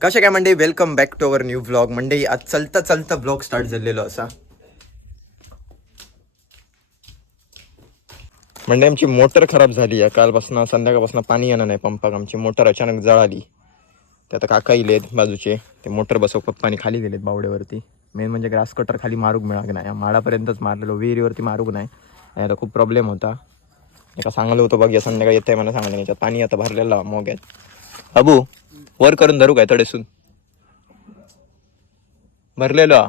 कशा काय म्हणजे welcome back to our new vlog म्हणजे आज चलता चलता ब्लॉग स्टार्ट झालेलो असा. म्हणजे आमची मोटर खराब झाली आहे. कालपासून संध्याकाळपासून पाणी येणार नाही पंपाक. आमची मोटर अचानक जळाली. ते आता काका इलेत बाजूचे. ते मोटर बसव पप्पानी खाली गेलेत बावड्यावरती. मेन म्हणजे ग्रास कटर खाली मारूक मिळाक नाही. माडापर्यंतच मारलेलो. विहिरीवरती मारूक नाही. आणि आता खूप प्रॉब्लेम होता. एका सांगलं होतं बघ या संध्याकाळी आहे मला सांगलं याच्यात पाणी आता भरलेलं मोग्यात. अबू वर करून धरू काय तडेसून? भरलेलो हा.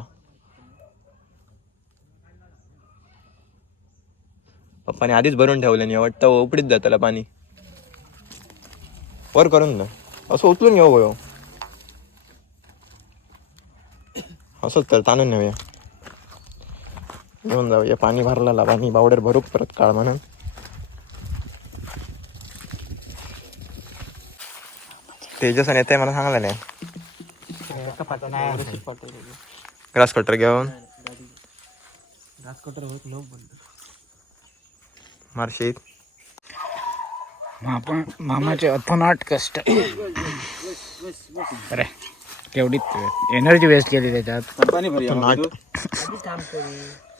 पप्पाने आधीच भरून ठेवलं नाही वाटतं हो, उपडीत जाताला पाणी. वर करून ना. असं उचलून घेऊ गयो असंच तर ताणून नेऊया. घेऊन जाऊया. पाणी भरलेला पाणी बावड्यावर भरूक परत काळ म्हणून. तेजस आणि येते मला सांगला नाही. ग्रास कटर घेऊन मार्शीत मामाचे अथोनाट कष्ट. अरे केवढी एनर्जी वेस्ट केली त्याच्यात.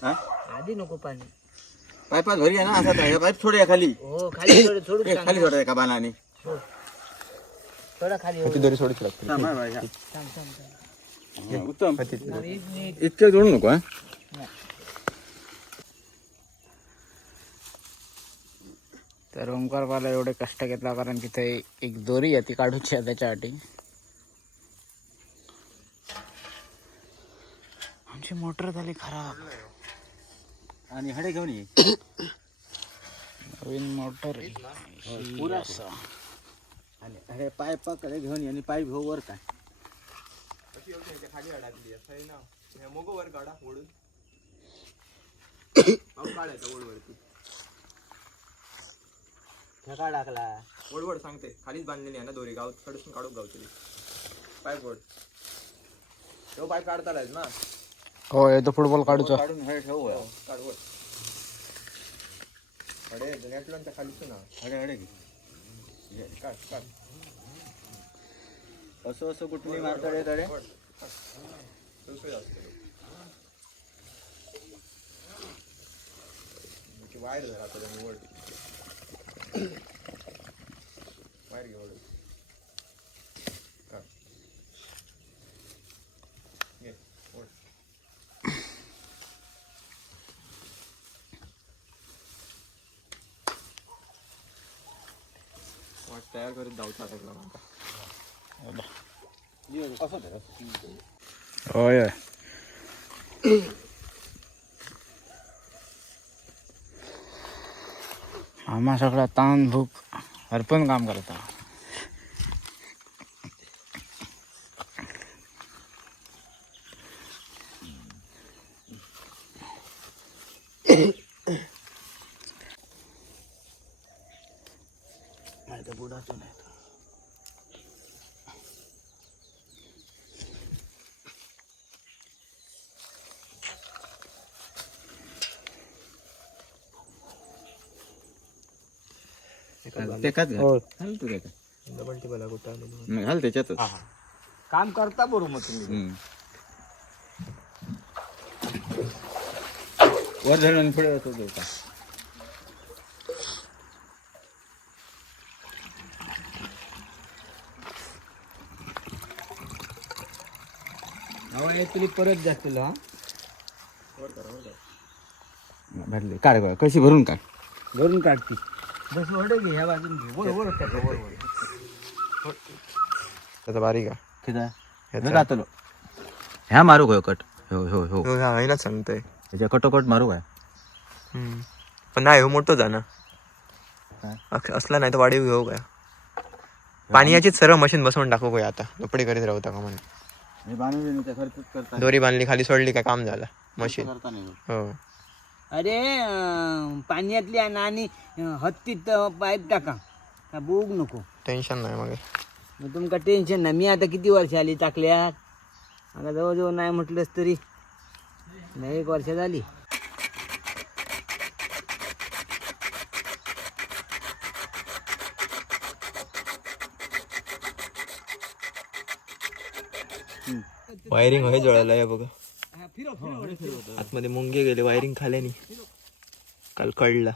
आधी नको पाणी पाईपात भरी आहे ना असा. पाईप थोडे खाली. हो खाली थोडं खाली थोडं आहे का बाणाने थोडा खाली हो. ती दोरी सोडीच लागते. थांब, थांब, थांब. उत्तम. इतकं जोडू नको हा. तर ओंकारपाला एवढे कष्ट घेतला कारण तिथे एक दोरी आहे ती काढूची आहे त्याच्यासाठी. आमची मोटर झाली खराब. आणि हडे घेऊन ये. नवीन मोटर ही असं. आणि हे पाईपाकडे घेऊन आणि पाईप घेऊ वर काय. खाली अडकली वर काढा ओढून. काढायचा ओढवरती. ठेका टाकला ओढवड सांगते. खालीच बांधलेली आहे ना दोरी गाव कडसून काढूक गावची पाईप ओढ तो पाईप काढता आलायस ना. हो येतो फुटबॉल काढूचो. काढून ठेवू आहे. काढ अडे नेटलोनच्या खालीच ना. काढ काढ असं असं कुठली मारताडे तडे वायर त्याच्या ओढ वायर घे ओढ काढ घे ओढ वाट तयार करीत जाऊचा लागला माझा असं धर. होय होय आम्हा सगळा घाल. घाल तू एका. डबल टिबल घाल त्याच्यातच. काम करता बरोबर मग तुम्ही. हम्म. वर आणि पुढे देऊ का? तुला परत जास्त हा भरले. काढ. कशी भरून काढ. घरून काढती. बस वड घे ह्या बाजून घे. वर वर टाका, वर वर. त्याचा बारीक आहे. किती? ह्याचा. जातलो ह्या मारू गयो कट. हो हो हो. हो हा ना सांगतोय. त्याच्या कटोकट मारू काय? पण नाही हो मोठं जा ना काय? असला नाही तर वाढीव घेऊ काय? पाणी याचीच सर्व मशीन बसवून टाकू काय आता? लपडी करीत राहू का म्हणून हे बांधून खर्च करता दोरी बांधली खाली सोडली काय काम झालं? मशीन करता नाही हो. अरे अं, पाण्यातली आहे ना आणि अं, हत्तीत पाईप टाका. का बोग नको. टेन्शन नाही मग. तुमका टेन्शन नाही. मी आता किती वर्ष आली टाकल्यात? आता जवळजवळ नाही म्हटलंस तरी. नाही एक वर्ष झाली. वायरिंग होय जळालं आहे बघा. आतमध्ये मुंगे गेले वायरिंग खाल्यानी. काल कळला.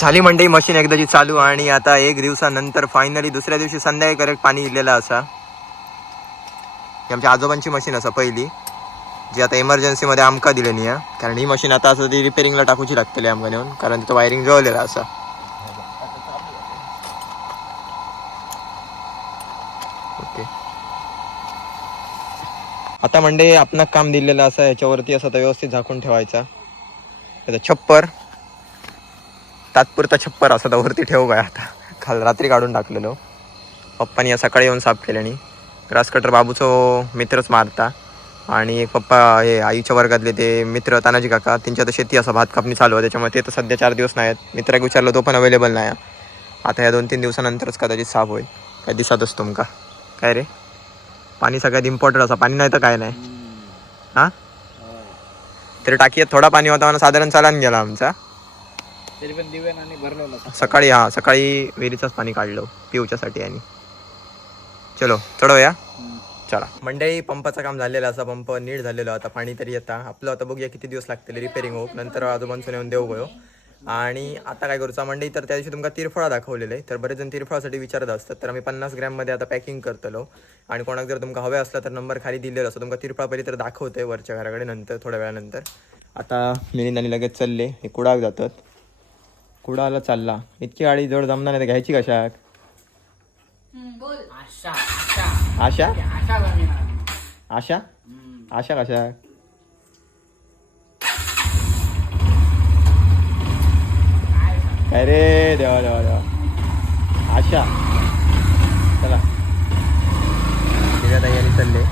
झाली मंडई मशीन एकदाची चालू आणि आता एक दिवसानंतर फायनली दुसऱ्या दिवशी संध्याकाळी करेक्ट पाणी इलेलं असा. आमच्या आजोबांची मशीन असा पहिली जी आता इमर्जन्सीमध्ये आमका दिली नाही आहे. कारण ही मशीन आता असं ती रिपेरिंगला टाकूची लागतली आमका नेऊन कारण तिथं वायरिंग जळलेलं असा. आता म्हणजे आपण काम दिलेलं असं याच्यावरती असं तर व्यवस्थित झाकून ठेवायचा. त्याचा छप्पर. तात्पुरता छप्पर असा तर वरती ठेवू काय आता. काल रात्री काढून टाकलेलो. पप्पानी या सकाळी येऊन साफ केल्याने. ग्रास कटर बाबूचो मित्रच मारता. आणि एक पप्पा हे आईच्या वर्गातले ते मित्र तानाजी काका त्यांच्या तर शेती असं भात कापणी चालू आहे. त्याच्यामुळे ते तर सध्या चार दिवस नाही आहेत मित्राक विचारलं तो पण अवेलेबल नाही आहे. आता या दोन तीन दिवसानंतरच कदाचित साफ होईल. काय दिसतच तुमका? काय रे? पाणी सगळ्यात इम्पॉर्टंट असं. पाणी नाही तर काय नाही. हां? तरी टाकीत थोडा पाणी होता म्हणून साधारण चालान गेला आमचा. तरी पण दिव्यान. सकाळी हा सकाळी विहिरीचाच पाणी काढलं पिऊच्यासाठी आणि. चलो चढवूया चला. मंडळी पंपाचं काम झालेलं असं पंप नीट झालेलं आता पाणी तरी येता आपलं आता बघूया किती दिवस लागतील रिपेरिंग होऊक. नंतर आजोबांसून येऊन देऊ गयो. आणि आता काय करूचा मंडळी तर त्या दिवशी तुमका तिरफळा दाखवलेलं आहे. तर बरेच जण तिरफळासाठी विचारत असतात. तर आम्ही पन्नास ग्रॅममध्ये आता पॅकिंग करतलो. आणि कोणाक जर तुमका हवे असला तर नंबर खाली दिलेला असतो. तुमका तिरफळा पहिली तर दाखवतोय वरच्या घराकडे नंतर थोड्या वेळानंतर. आता मिलिंद आणि लगेच चालले. हे कुडाक जातात. कुडाला चालला. इतकी गाडी जवळ जमणार नाही. तर घ्यायची कशाक आशा आशा. आशा? आशा जमीन आशा आशा कशा काय रे देवा देवा देवा आशा चला त्याच्या तयारी चालले